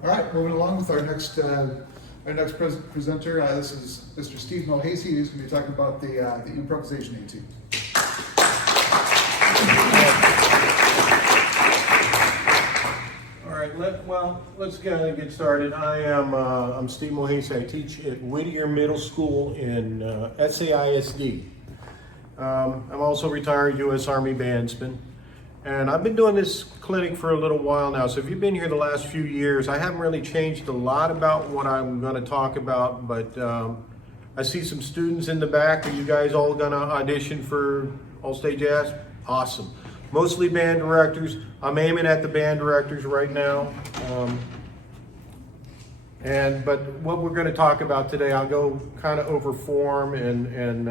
All right, moving along with our next presenter. This is Mr. Steve Mulhasey. He's going to be talking about the improvisation etude. All right, let's get started. I'm Steve Mulhasey. I teach at Whittier Middle School in SAISD. I'm also retired U.S. Army bandsman. And I've been doing this clinic for a little while now, so if you've been here the last few years, I haven't really changed a lot about what I'm going to talk about, but I see some students in the back. Are you guys all going to audition for All-State Jazz? Awesome. Mostly band directors. I'm aiming at the band directors right now. But what we're going to talk about today, I'll go kind of over form and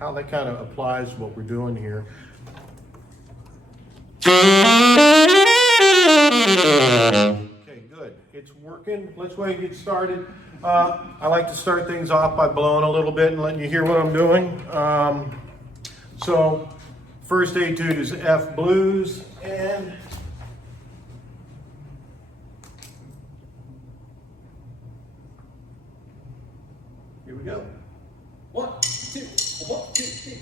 how that kind of applies to what we're doing here. Okay, good. It's working. Let's go ahead and get started. I like to start things off by blowing a little bit and letting you hear what I'm doing. So, first etude is F blues, and here we go. 1, 2, 1, 2, 3.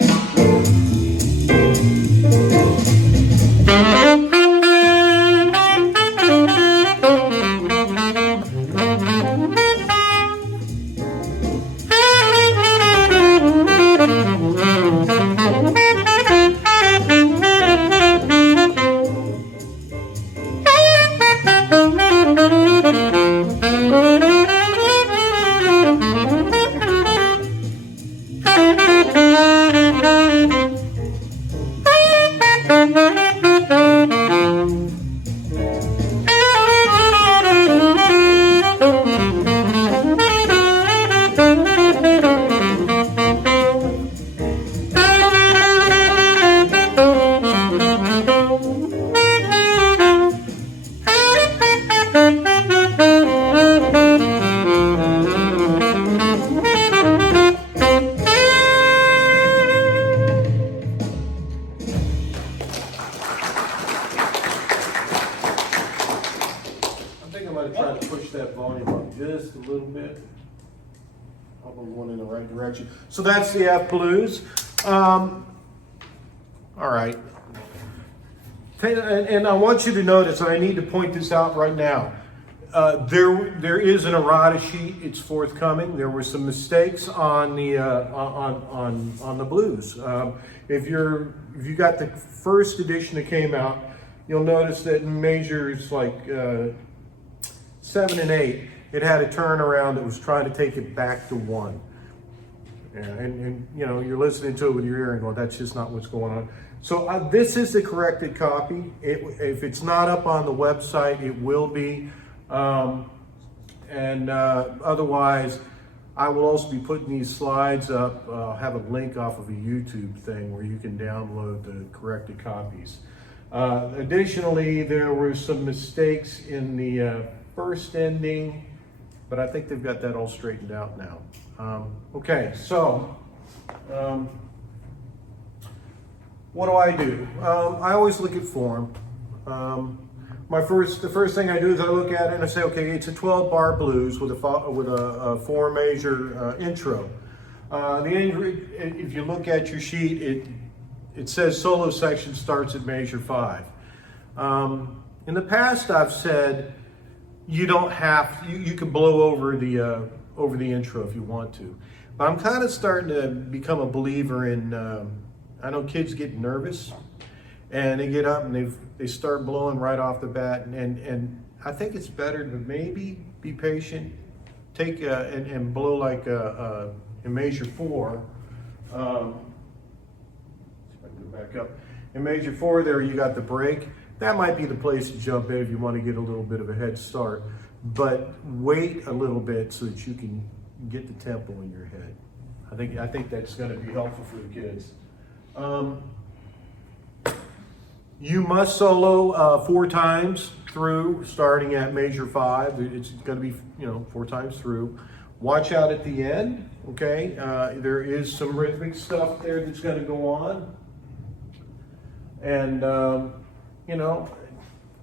So that's the F blues. All right. And I want you to notice, and I need to point this out right now. There is an errata sheet. It's forthcoming. There were some mistakes on the on the blues. If you got the first edition that came out, you'll notice that in measures like 7 and 8, it had a turnaround that was trying to take it back to 1. Yeah, and you know, you're listening to it with your ear and going, that's just not what's going on. So this is the corrected copy. If it's not up on the website, it will be. Otherwise, I will also be putting these slides up. I'll have a link off of a YouTube thing where you can download the corrected copies. Additionally, there were some mistakes in the first ending, but I think they've got that all straightened out now. Okay, so what do? I always look at form. The first thing I do is I look at it and I say, okay, it's a 12-bar blues with a 4-measure intro. If you look at your sheet, it says solo section starts at measure 5. In the past, I've said you don't have you can blow over the intro if you want to, but I'm kind of starting to become a believer in. I know kids get nervous, and they get up and they start blowing right off the bat, and I think it's better to maybe be patient, take and blow like in measure 4. See if I can go back up. In measure 4, there you got the break. That might be the place to jump in if you want to get a little bit of a head start, but wait a little bit so that you can get the tempo in your head. I think that's going to be helpful for the kids. You must solo 4 times through, starting at measure 5. It's going to be 4 times through. Watch out at the end. Okay, there is some rhythmic stuff there that's going to go on, and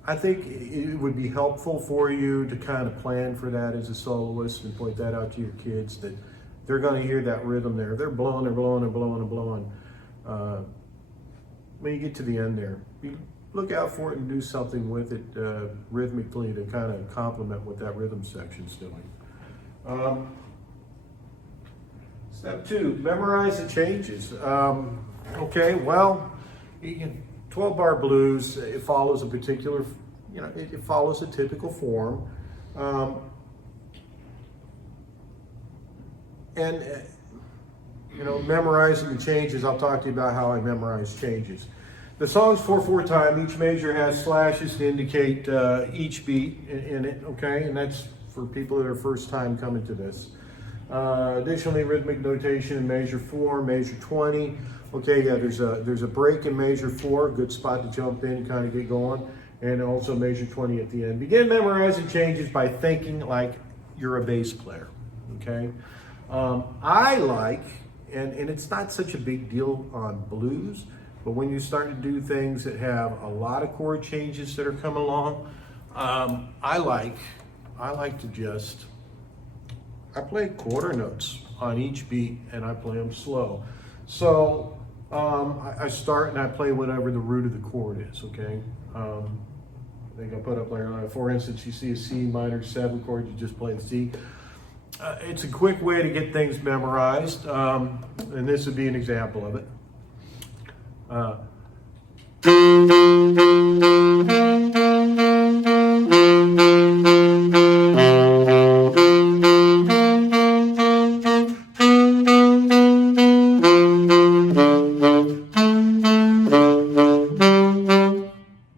I think it would be helpful for you to kind of plan for that as a soloist and point that out to your kids, that they're going to hear that rhythm there. They're blowing and blowing and blowing and blowing. When you get to the end there, you look out for it and do something with it rhythmically to kind of complement what that rhythm section's doing. Step 2, memorize the changes. Okay, well, 12-bar blues, it follows a particular, it follows a typical form. Memorizing the changes, I'll talk to you about how I memorize changes. The song's 4/4 time. Each measure has slashes to indicate each beat in it, okay? And that's for people that are first time coming to this. Additionally, rhythmic notation in measure 4, measure 20. Okay, yeah, there's a break in measure 4, good spot to jump in, kind of get going, and also measure 20 at the end. Begin memorizing changes by thinking like you're a bass player, okay? I like, and it's not such a big deal on blues, but when you start to do things that have a lot of chord changes that are coming along, I like to just, I play quarter notes on each beat and I play them slow. So I start and I play whatever the root of the chord is, okay? I think I put up there, for instance, you see a C minor 7 chord, you just play the C. It's a quick way to get things memorized, and this would be an example of it.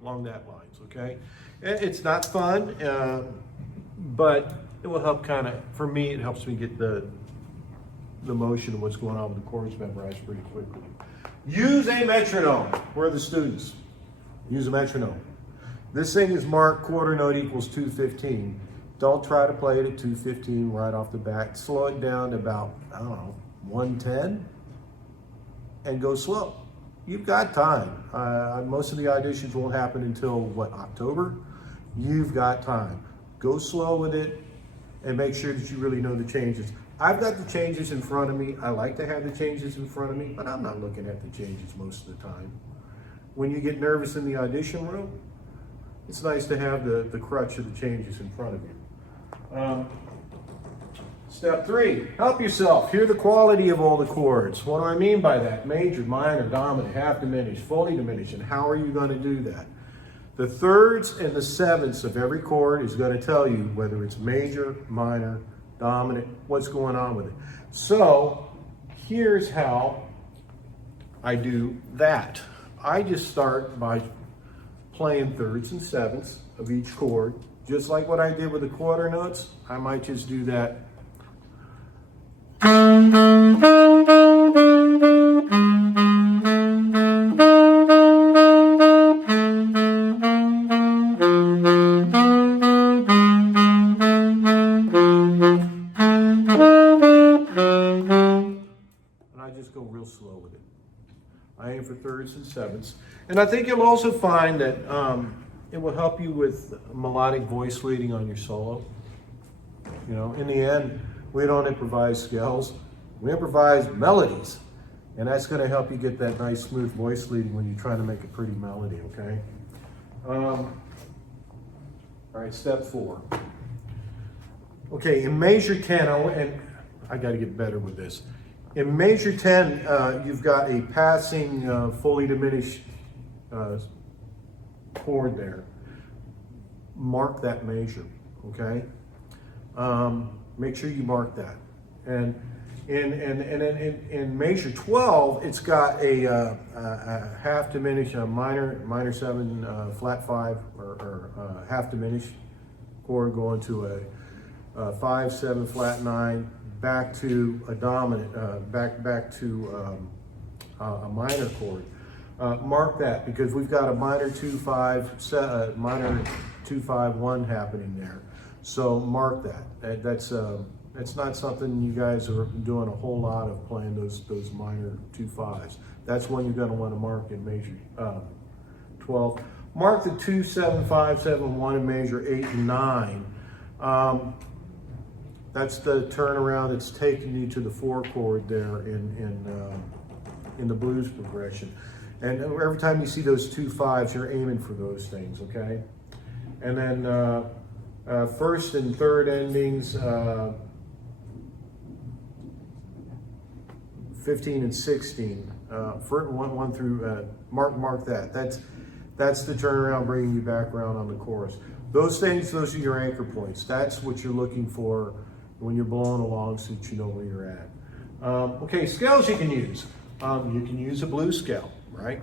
Along that lines, okay? It's not fun, but it will help kind of, for me, it helps me get the motion of what's going on with the chords memorized pretty quickly. Use a metronome. Where are the students? Use a metronome. This thing is marked quarter note equals 215. Don't try to play it at 215 right off the bat. Slow it down to about, 110 and go slow. You've got time. Most of the auditions won't happen until, October? You've got time. Go slow with it and make sure that you really know the changes. I've got the changes in front of me. I like to have the changes in front of me, but I'm not looking at the changes most of the time. When you get nervous in the audition room, it's nice to have the crutch of the changes in front of you. Step 3, help yourself. Hear the quality of all the chords. What do I mean by that? Major, minor, dominant, half diminished, fully diminished, and how are you going to do that? The thirds and the sevenths of every chord is going to tell you whether it's major, minor, dominant, what's going on with it. So here's how I do that. I just start by playing thirds and sevenths of each chord, just like what I did with the quarter notes. I might just do that. Real slow with it. I aim for thirds and sevenths. And I think you'll also find that it will help you with melodic voice leading on your solo. In the end, we don't improvise scales, we improvise melodies. And that's going to help you get that nice smooth voice leading when you're trying to make a pretty melody, okay? All right, step 4. Okay, in measure 10, and I got to get better with this. In measure 10, you've got a passing, fully diminished chord there. Mark that measure, okay? Make sure you mark that. And in measure 12, it's got a half diminished, minor 7, flat 5, or half diminished chord going to a 5, 7, flat 9, back to a dominant, back to a minor chord. Mark that, because we've got a minor 2-5, minor 2-5-1 happening there. So mark that. That's not something you guys are doing a whole lot of, playing those minor 2-5s. That's one you're going to want to mark in measure 12. mark the 2, 7, 5, 7, 1 and measure 8 and 9. That's the turnaround that's taking you to the 4 chord there in the blues progression. And every time you see those 2 5s, you're aiming for those things, okay? And then first and third endings, 15 and 16, for 1 through, mark that. That's the turnaround bringing you back around on the chorus. Those things, those are your anchor points. That's what you're looking for when you're blowing along so that you know where you're at. Okay, scales you can use. You can use a blues scale, right?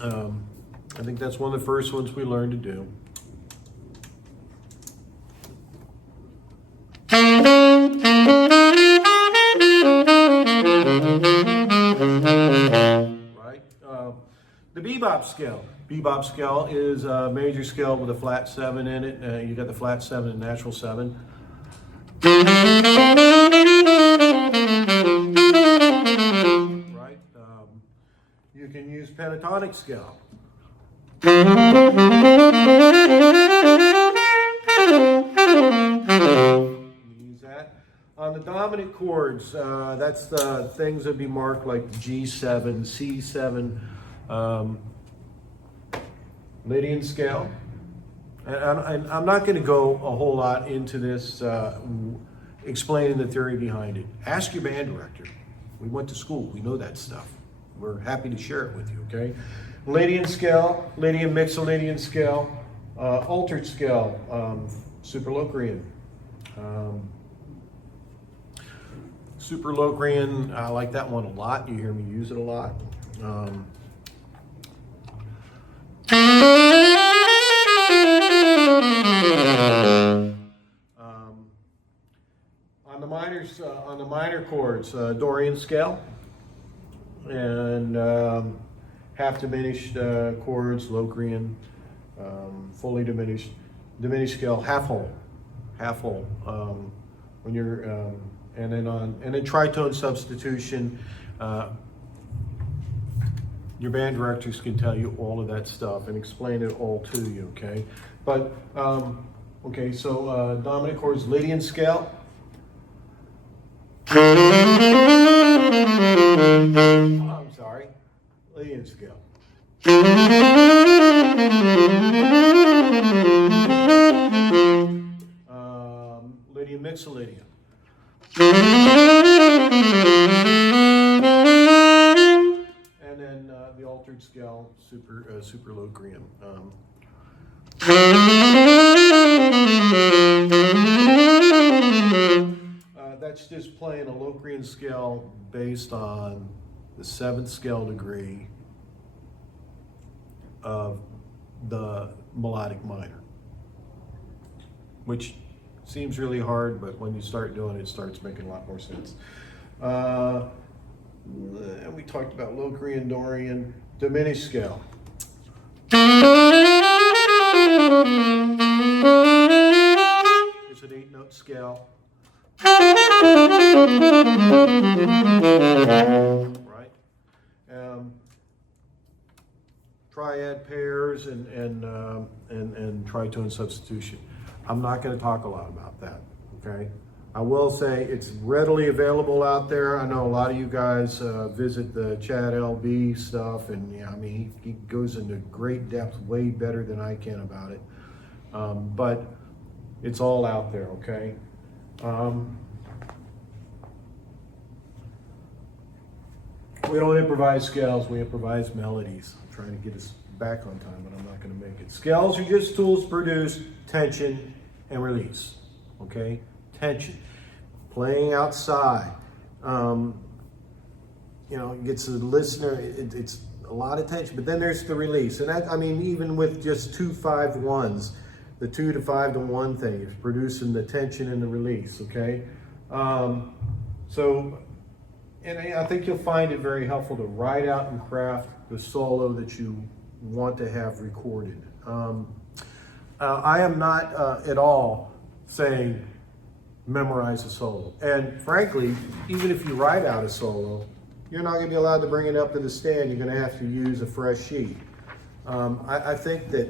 I think that's one of the first ones we learned to do. Right? The bebop scale. Bebop scale is a major scale with a flat 7 in it. You got the flat 7 and natural 7. Right? You can use pentatonic scale. Use that. On the dominant chords, that's the things that would be marked like G7, C7, Lydian scale. And I'm not going to go a whole lot into this, explaining the theory behind it. Ask your band director. We went to school. We know that stuff. We're happy to share it with you, okay? Lydian scale, Lydian mixolydian scale, altered scale, Superlocrian. Superlocrian, I like that one a lot. You hear me use it a lot. On the minor chords, Dorian scale, and half diminished chords, Locrian, fully diminished scale, half whole. When you're and then tritone substitution. Your band directors can tell you all of that stuff and explain it all to you, okay? But, okay, so dominant chords, Lydian scale. Oh, I'm sorry, Lydian scale. Lydian mixolydian. And then the altered scale, Superlocrian. That's just playing a Locrian scale based on the 7th scale degree of the melodic minor, which seems really hard, but when you start doing it, it starts making a lot more sense. And we talked about Locrian, Dorian, diminished scale. It's an 8-note scale. Right? Triad pairs and tritone substitution. I'm not going to talk a lot about that, okay? I will say it's readily available out there. I know a lot of you guys visit the Chad LB stuff, and yeah, I mean, he goes into great depth, way better than I can about it. But it's all out there, okay? We don't improvise scales, we improvise melodies. I'm trying to get us back on time, but I'm not going to make it. Scales are just tools to produce tension and release, okay? Tension. Playing outside, you know, it gets the listener, it's a lot of tension, but then there's the release. And that, I mean, even with just 2 5 1s, the 2 to 5 to 1 thing is producing the tension and the release, okay? And I think you'll find it very helpful to write out and craft the solo that you want to have recorded. I am not at all saying memorize a solo. And frankly, even if you write out a solo, you're not going to be allowed to bring it up to the stand. You're going to have to use a fresh sheet. I think that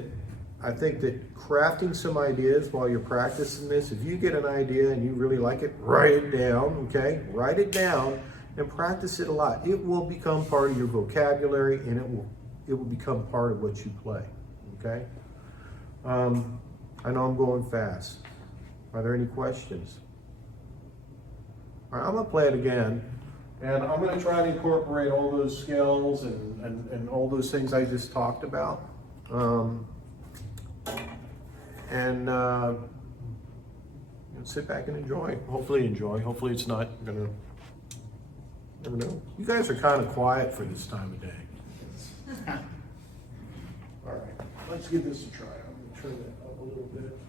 crafting some ideas while you're practicing this, if you get an idea and you really like it, write it down, okay? Write it down and practice it a lot. It will become part of your vocabulary, and it will become part of what you play, okay? I know I'm going fast. Are there any questions? All right, I'm gonna play it again, and I'm gonna try to incorporate all those skills and all those things I just talked about. Sit back and enjoy. Hopefully enjoy. Hopefully it's not gonna, never know. You guys are kind of quiet for this time of day. All right, let's give this a try. I'm gonna turn that up a little bit.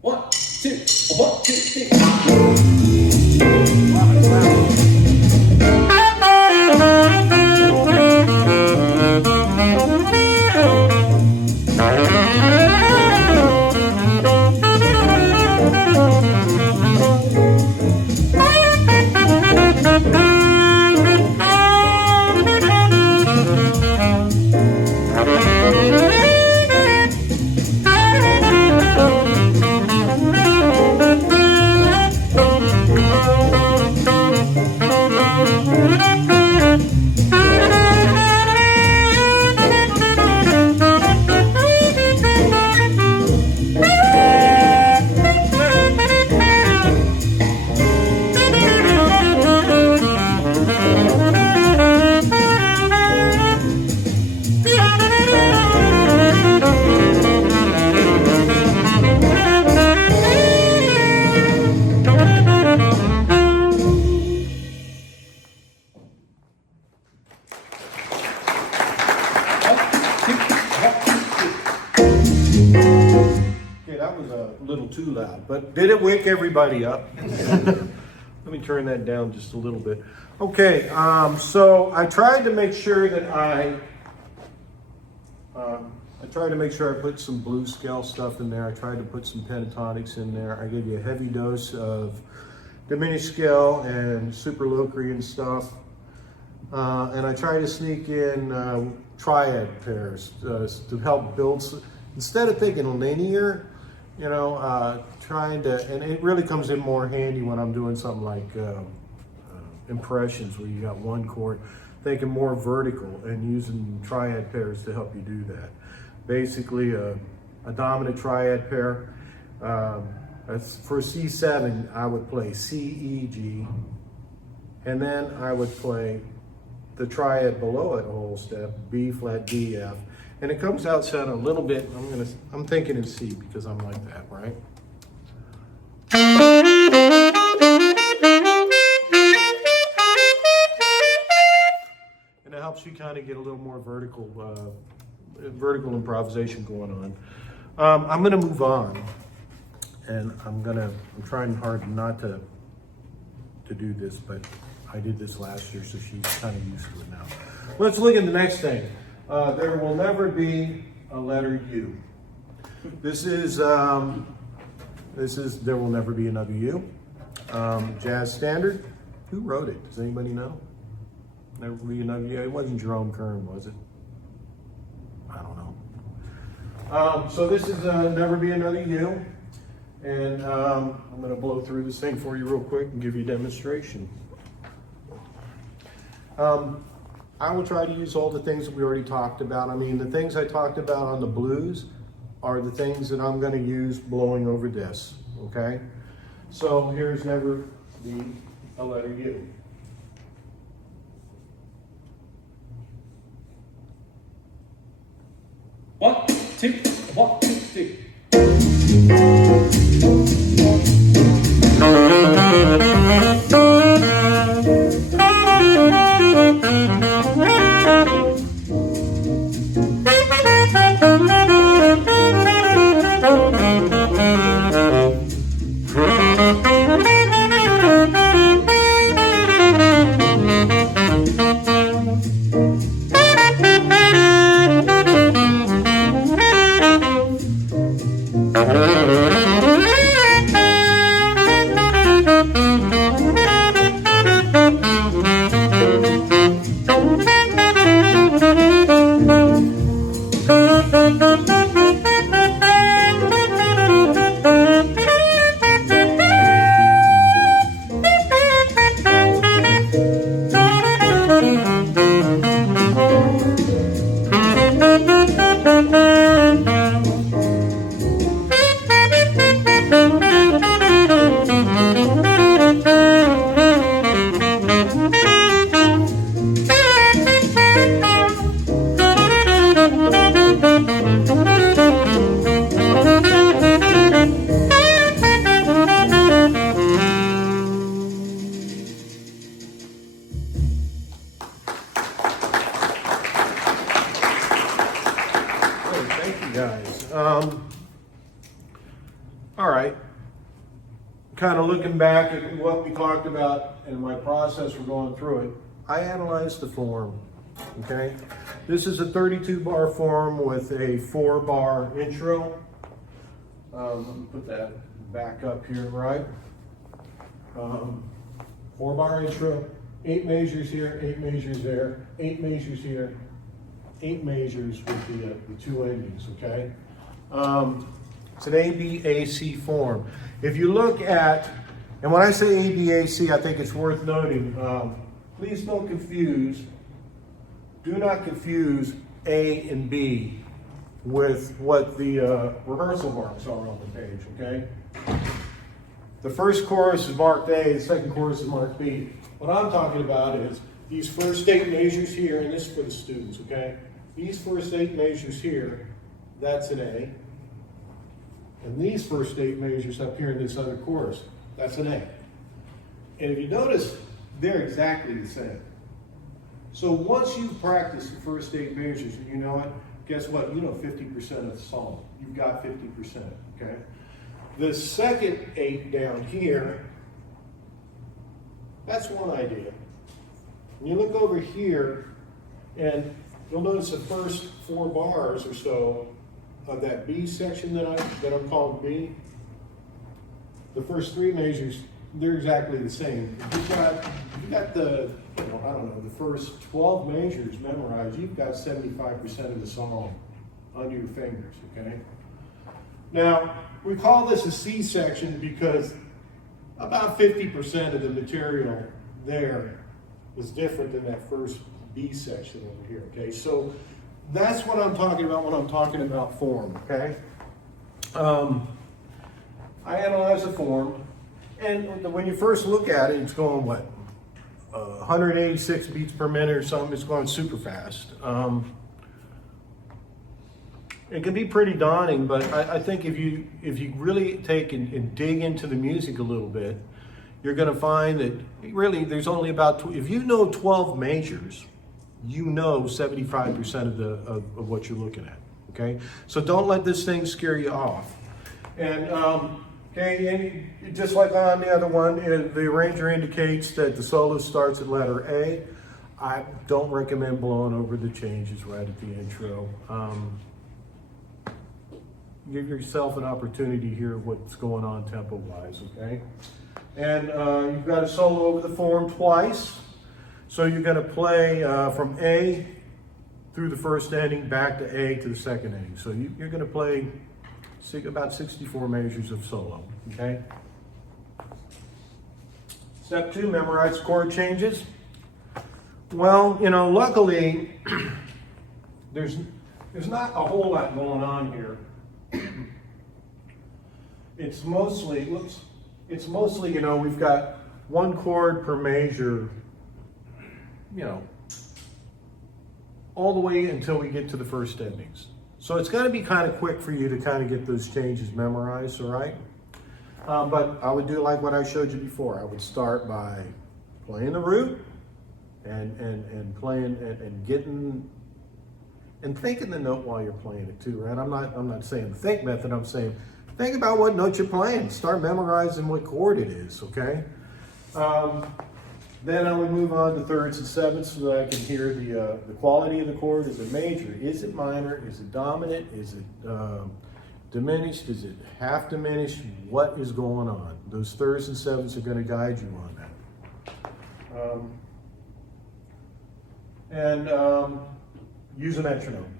One, two, three. Wow, it's loud. Too loud, but did it wake everybody up? Let me turn that down just a little bit. Okay, so I tried to make sure that I put some blues scale stuff in there. I tried to put some pentatonics in there. I gave you a heavy dose of diminished scale and super Locrian stuff, and I tried to sneak in triad pairs to help build. Instead of thinking linear, you know, trying to, and it really comes in more handy when I'm doing something like impressions where you got one chord, thinking more vertical and using triad pairs to help you do that. Basically, a dominant triad pair. For C7, I would play C, E, G, and then I would play the triad below it a whole step, B flat, D, F. And it comes out sounding a little bit, I'm thinking in C because I'm like that, right? And it helps you kind of get a little more vertical improvisation going on. I'm gonna move on, and I'm trying hard not to do this, but I did this last year, so she's kind of used to it now. Let's look at the next thing. There will never be a letter U. This is There Will Never Be Another U. Jazz standard. Who wrote it? Does anybody know? Never Be Another U. It wasn't Jerome Kern, was it? I don't know. So this is Never Be Another U. And I'm going to blow through this thing for you real quick and give you a demonstration. I will try to use all the things that we already talked about. I mean, the things I talked about on the blues are the things that I'm going to use blowing over this, okay? So here's Never Be a Letter U. One, two, three. kind of looking back at what we talked about and my process for going through it, I analyzed the form, okay? This is a 32 bar form with a 4 bar intro. Let me put that back up here, right? 4 bar intro, 8 measures here, 8 measures there, 8 measures here, 8 measures with the 2 endings, okay? It's an ABAC form. If you look at, and when I say ABAC, I think it's worth noting, please don't confuse, do not confuse A and B with what the rehearsal marks are on the page, okay? The first chorus is marked A, the second chorus is marked B. What I'm talking about is these first 8 measures here, and this is for the students, okay? These first 8 measures here, that's an A. And these first 8 measures up here in this other chorus, that's an A. And if you notice, they're exactly the same. So once you practice the first 8 measures and you know it, guess what? You know 50% of the song. You've got 50%, okay? The second 8 down here, that's one idea. When you look over here, and you'll notice the first 4 bars or so of that B section that I'm calling B, the first 3 measures, they're exactly the same. If you've got the, I don't know, the first 12 measures memorized, you've got 75% of the song under your fingers, okay? Now, we call this a C section because about 50% of the material there is different than that first B section over here, okay? So that's what I'm talking about when I'm talking about form, okay? I analyze the form, and when you first look at it, it's going, what, 186 beats per minute or something. It's going super fast. It can be pretty daunting, but I think if you really take and dig into the music a little bit, you're going to find that really there's only about, if you know 12 measures, you know 75% of what you're looking at, okay? So don't let this thing scare you off. And, okay, and just like on the other one, the arranger indicates that the solo starts at letter A. I don't recommend blowing over the changes right at the intro. Give yourself an opportunity to hear what's going on tempo-wise, okay? And you've got a solo over the form twice. So you're going to play from A through the first ending, back to A to the second ending. So you're going to play about 64 measures of solo, okay? Step 2, memorize chord changes. Well, you know, luckily, there's not a whole lot going on here. It's mostly, you know, we've got 1 chord per measure, you know, all the way until we get to the first endings. So it's going to be kind of quick for you to kind of get those changes memorized, all right? But I would do like what I showed you before. I would start by playing the root and playing and getting and thinking the note while you're playing it too, right? I'm not saying the think method. I'm saying think about what note you're playing. Start memorizing what chord it is, okay? Then I would move on to thirds and sevenths so that I can hear the quality of the chord. Is it major? Is it minor? Is it dominant? Is it diminished? Is it half diminished? What is going on? Those thirds and sevenths are going to guide you on that. Use a metronome.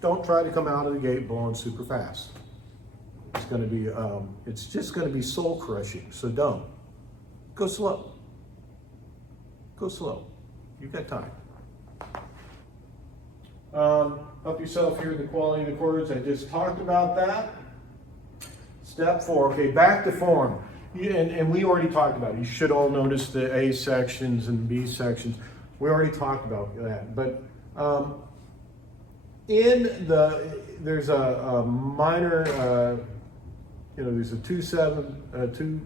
Don't try to come out of the gate blowing super fast. It's going to be, it's just going to be soul crushing. So don't. Go slow. Go slow. You've got time. Help yourself hear the quality of the chords. I just talked about that. Step 4. Okay, back to form. And we already talked about it. You should all notice the A sections and B sections. We already talked about that. But there's a minor, there's a 2-7,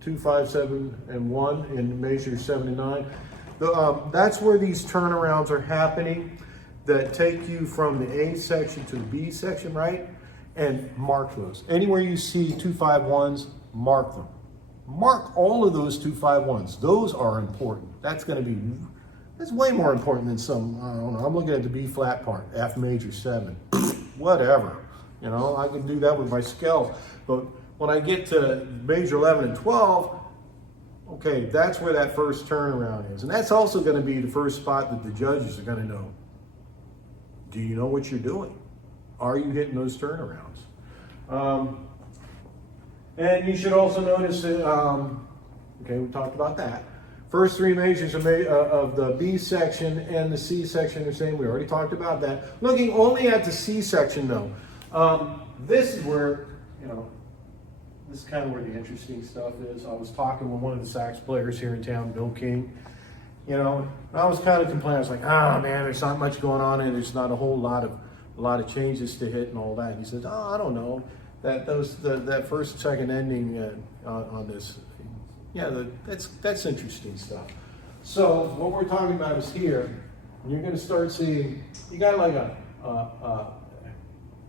2, 5, 7, and 1 in measure 7 and 9. That's where these turnarounds are happening that take you from the A section to the B section, right? And mark those. Anywhere you see 2, 5, 1s, mark them. Mark all of those 2-5-1s. Those are important. That's way more important than some, I don't know, I'm looking at the B flat part, F major 7, whatever. You know, I can do that with my scale. But when I get to major 11 and 12, okay, that's where that first turnaround is. And that's also going to be the first spot that the judges are going to know. Do you know what you're doing? Are you hitting those turnarounds? And you should also notice that, okay, we talked about that. First three measures of the B section and the C section are the same. We already talked about that. Looking only at the C section though, this is where, you know, this is kind of where the interesting stuff is. I was talking with one of the sax players here in town, Bill King. You know, I was kind of complaining. I was like, "Ah, man, there's not much going on, and there's not a whole lot of changes to hit and all that." And he says, "Oh, I don't know that first and second ending on this. Yeah, that's interesting stuff." So what we're talking about is here. You're going to start seeing. You got like a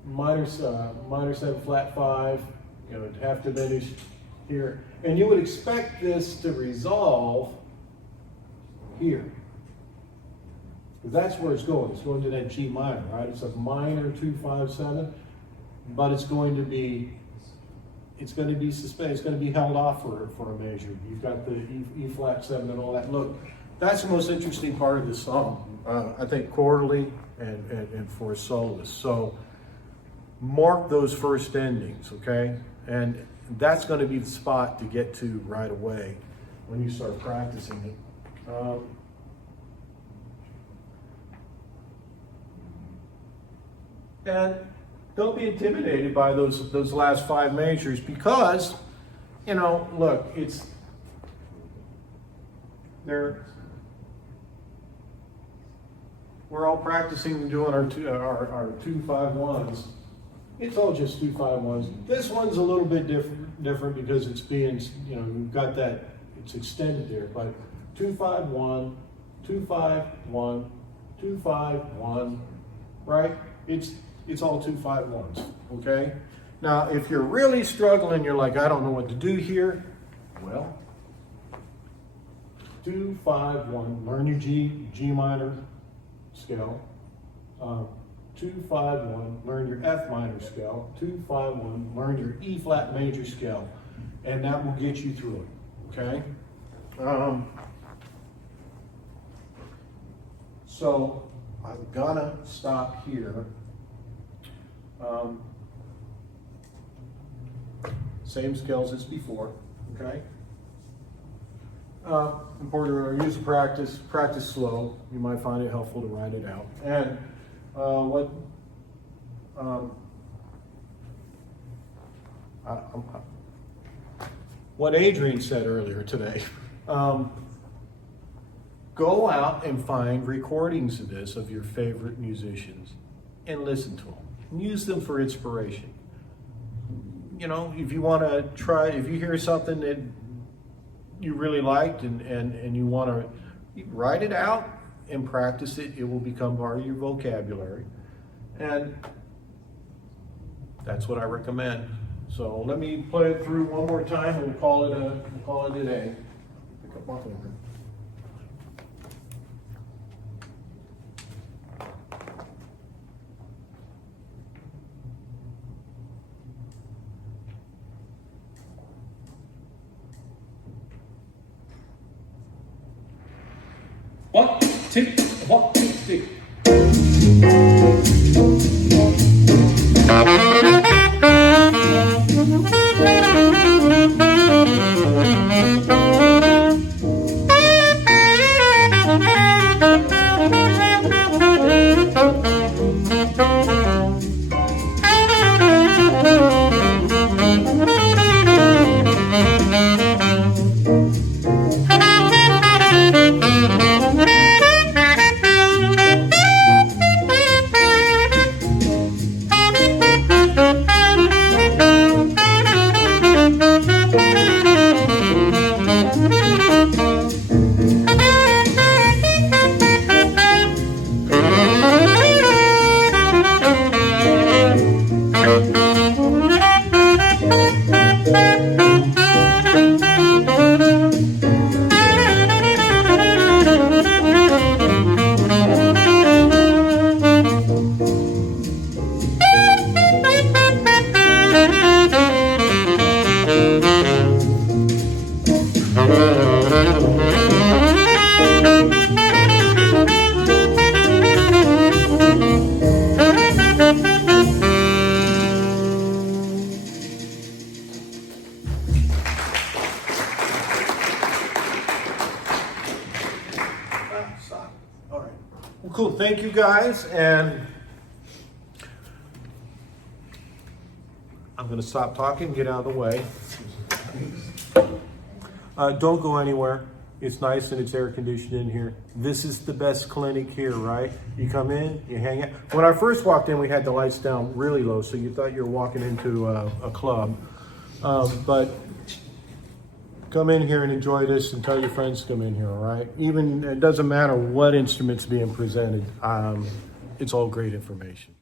minor 7 flat 5. You know, half diminished here, and you would expect this to resolve here. That's where it's going. It's going to that G minor, right? It's a minor 2-5-7, but it's going to be suspended. It's going to be held off for a measure. You've got the E flat 7 and all that. Look, that's the most interesting part of this song. I think chordally and for a soloist. So mark those first endings, okay? And that's going to be the spot to get to right away when you start practicing it. And don't be intimidated by those last 5 measures because, you know, look, we're all practicing doing our 2-5-1s. It's all just 2-5-1s. This one's a little bit different because it's being, you know, you've got that, it's extended there, but 2-5-1, 2-5-1, 2-5-1, right? It's all 2-5-1s, okay? Now, if you're really struggling, you're like, I don't know what to do here, well, 2-5-1, learn your G minor scale. 2-5-1, learn your F minor scale. 2-5-1, learn your E flat major scale, and that will get you through it, okay? So I'm gonna stop here. Same scales as before, okay? Important to use practice slow. You might find it helpful to write it out. And what Adrian said earlier today, go out and find recordings of this of your favorite musicians and listen to them. Use them for inspiration. You know, if you want to try, if you hear something that you really liked and you want to write it out and practice it, it will become part of your vocabulary. And that's what I recommend. So let me play it through one more time and we'll call it a day. Pick up my finger. One, two, 1, 2, 3. All right. Well, cool. Thank you guys, and I'm going to stop talking, get out of the way. Don't go anywhere. It's nice and it's air conditioned in here. This is the best clinic here, right? You come in, you hang out. When I first walked in, we had the lights down really low, so you thought you were walking into a club. But come in here and enjoy this, and tell your friends to come in here, all right? Even, it doesn't matter what instrument's being presented. It's all great information.